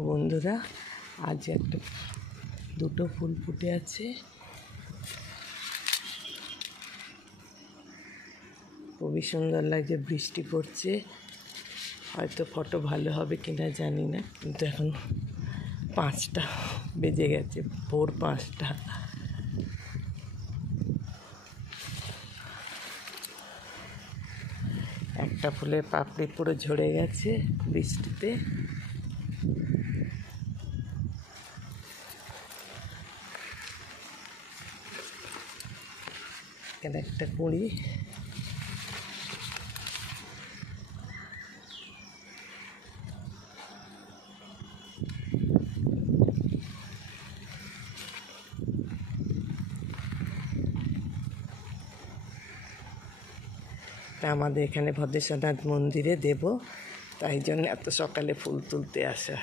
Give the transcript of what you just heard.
দেখো বন্ধুরা, আজ দুটো ফুল ফুটে আছে। খুবই সুন্দর লাগছে, বৃষ্টি পড়ছে। হয়তো ফটো ভালো হবে কিনা জানি না, কিন্তু এখন 5টা বেজে গেছে, ভোর 5টা। একটা ফুলের পাপড়ি পুরো ঝরে গেছে বৃষ্টিতে। এখানে একটা কুঁড়ি। আমাদের এখানে ভদ্রেশ্বরনাথ মন্দিরে দেব, তাই জন্য এত সকালে ফুল তুলতে আসা।